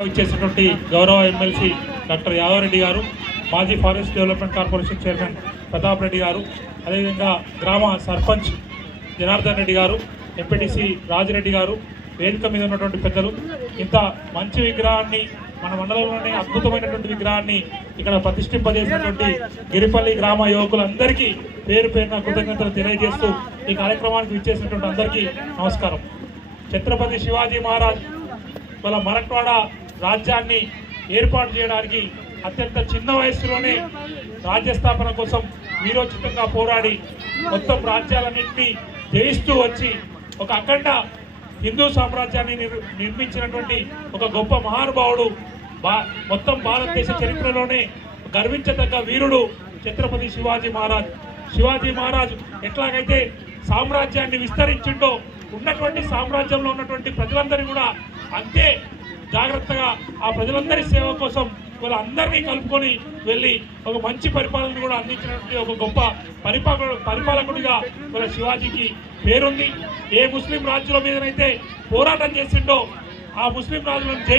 ఇచ్చేసినటువంటి గౌరవ MLC doctor Yadavareddy గారు మాజీ forest development corporation chairman Pratap Reddy గారు అదేవిధంగా గ్రామ సర్పంచ్ జనార్దన్ రెడ్డి గారు ఎంపీటీసీ రాజిరెడ్డి గారు వేదిక మీద ఉన్నటువంటి పెద్దలు. ఇంత మంచి విగ్రహాన్ని మన మండలంలోనే అద్భుతమైనటువంటి విగ్రహాన్ని ఇక్కడ ప్రతిష్ఠింపజేసినటువంటి గిరిపల్లి గ్రామ యువకులందరికీ పేరు పేరున కృతజ్ఞతలు తెలియజేస్తూ ఈ కార్యక్రమానికి విచ్చేసినటువంటి అందరికీ నమస్కారం. ఛత్రపతి శివాజీ మహారాజ్ వాళ్ళ మరక్వాడ రాజ్యాన్ని ఏర్పాటు చేయడానికి అత్యంత చిన్న వయసులోనే రాజ్య స్థాపన కోసం వీరోచితంగా పోరాడి మొత్తం రాజ్యాలన్నింటినీ జయిస్తూ వచ్చి ఒక అఖండ హిందూ సామ్రాజ్యాన్ని నిర్- నిర్మించినటువంటి ఒక గొప్ప మహానుభావుడు బా మొత్తం భారతదేశ చరిత్రలోనే గర్వించదగ్గ వీరుడు ఛత్రపతి శివాజీ మహారాజ్. శివాజీ మహారాజ్ ఎట్లాగైతే సామ్రాజ్యాన్ని విస్తరించిండో ఉన్నటువంటి సామ్రాజ్యంలో ఉన్నటువంటి ప్రజలందరినీ కూడా అంతే జాగ్రత్తగా ఆ ప్రజలందరి సేవ కోసం వాళ్ళందరినీ కలుపుకొని వెళ్ళి ఒక మంచి పరిపాలన కూడా అందించినటువంటి ఒక గొప్ప పరిపాల పరిపాలకుడిగా మన శివాజీకి పేరుంది. ఏ ముస్లిం రాజుల మీదనైతే పోరాటం చేసిండో ఆ ముస్లిం రాజులను జై